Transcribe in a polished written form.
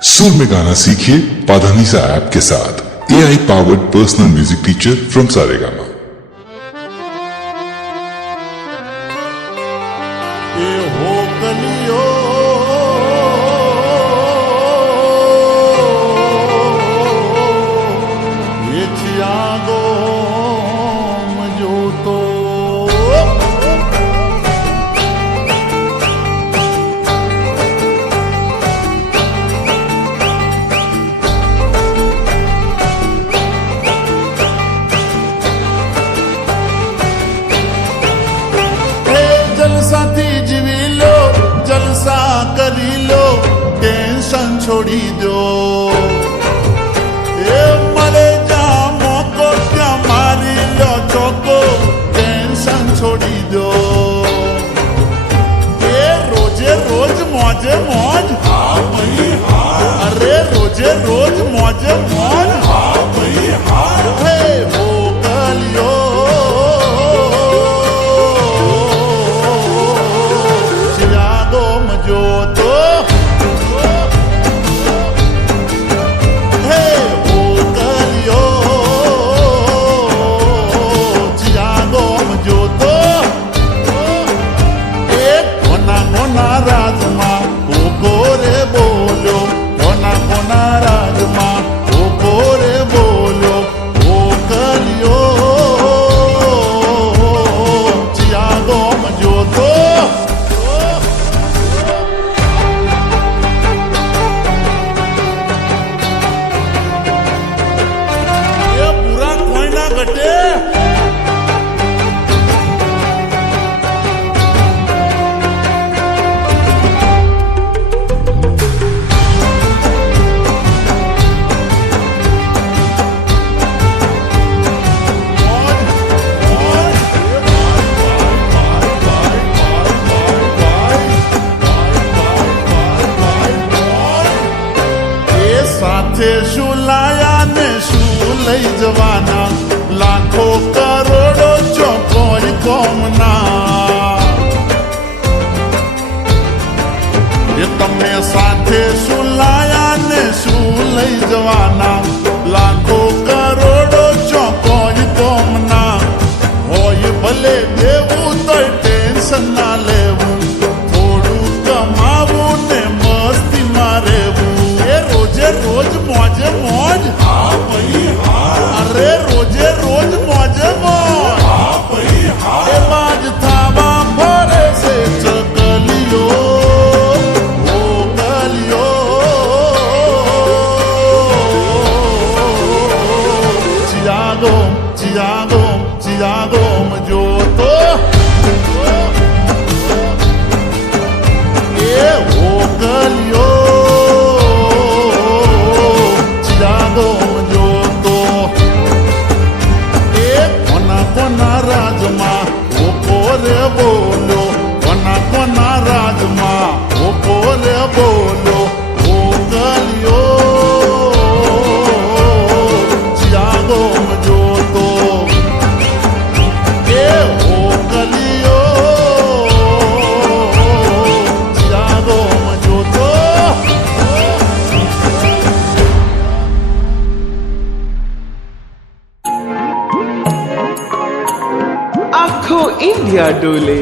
सुर में गाना सीखिए पाधानीसा ऐप के साथ। AI powered personal music teacher from Saregama. जलसाથી જીવી લો, જલસા કરી લો, ટેન્શન છોડી દો। એ મળે જા મોકો ત્યાં મારી લો ચોકો, ટેન્શન છોડી દો। એ રોજે રોજ મોજે મોજ, હા ભાઈ હા, અરે રોજે રોજ મોજે મોજ, હા ભાઈ હા। હે હો કલિયો શું લાયા ને શું લઈ જવાના, લાખો કરોડો જો કોઈ કોમના। એ તમે સાથે શું લાયા ને શું લઈ જવાના, લાખો કરોડો જો કોઈ કોમના। હોય ભલે દેવું તો ટેન્શન ના લેવું, થોડું કમાવું ને મસ્તીમાં રહેવું। એ રોજે રોજ મોજે મોજ, હા ભાઈ હા, અરે રોજે રોજ મોજે મોજ, હા ભાઈ હા। એ બાજ થાવા ફરે છે ચકલીઓ, ઓ કલિયો ચિયાગોમ ચિયાગોમ ચિયાગોમ જોતો। એ ઓ કલિયો બોલો કોના કોના રાજમાં, ઓ બોલે બોલો ઓ ગલિયો ચિયાગોમ જોતો। એ ઓ ગલિયો ચિયાગોમ જોતો। આખો ઇન્ડિયા ડોલે।